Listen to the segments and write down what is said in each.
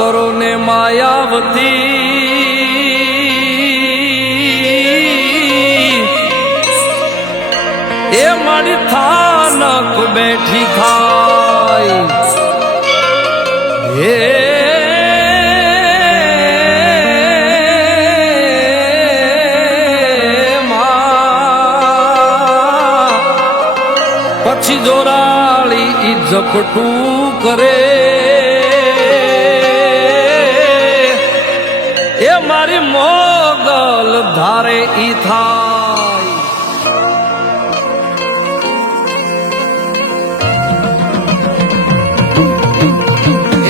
કરો ને માયાવતી એ મારી થાનક બેઠી થાય હે પછી જોરાળી ઈ ઝપટું કરે એ મારી મોગલ ધારે ઈ થાય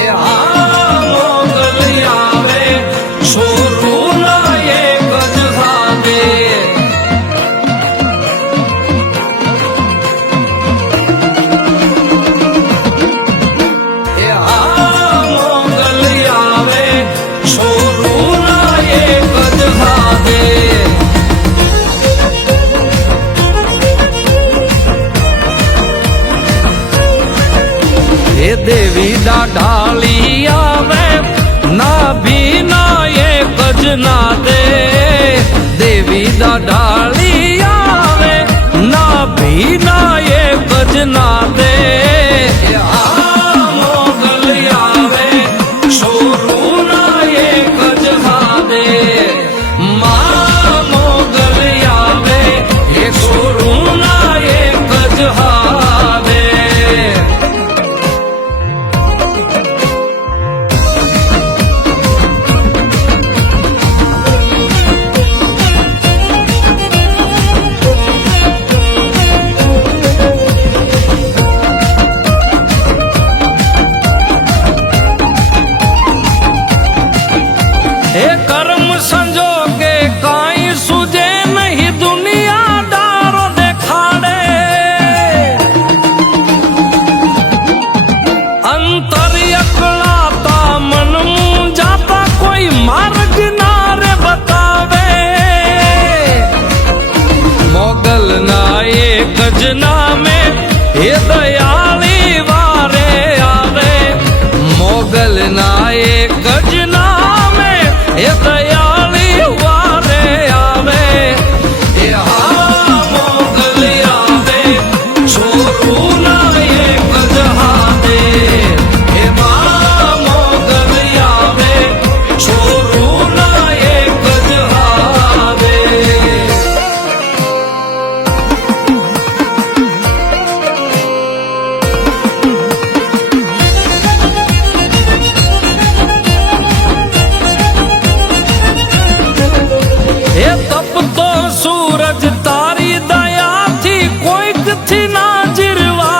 એ હા મોગલ આવે છોરું ના એક જ સાથે દેવી દાઢાલી આવે ના ભી ના એક જ ના દે દેવી દાઢાલી આવે ના ભી ના એક જ ના દે આ મોગલ આવે છોરું ના એક જ ના દે મા મોગલ આવે એ છોરું ના એક જ હા દે हे कर्म संजोगे काई सुझे नहीं दुनिया दारो देखाड़े अंतर अकड़ाता मन मुँह जाता कोई मार्ग ना रे बतावे मोगल ना एक ज नामे हे दयाली वारे आवे मोगल ना एक ज એ દયાળી વારે આવે એ હા મોગલ આવે છોરું ના એક જ હાથે એ મા મોગલ આવે છોરું ના એક જ હાથે सूरज तारी दया थी कोई थी ना जिरवा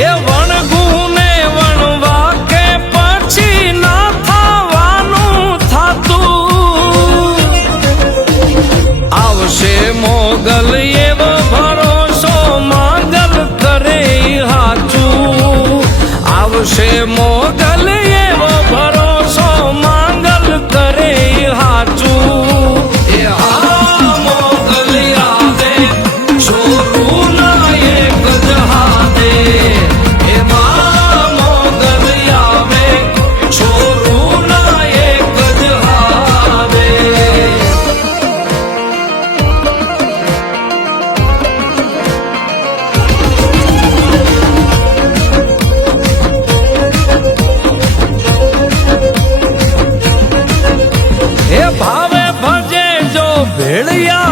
ए वणगुने वणवा के પછી ના થવાનું થાતું આવશે મોગલ એવો ભરોસો માંગલ કરે હાચું આવશે મોગલ એવો ભરોસો કરે હાચું એ હા મોગલ આવે છોરું ના એક જ હાથે એ મા મોગલ આવે છોરું ના એક જ હાથે ભાવે ભજે જો ભેળિયા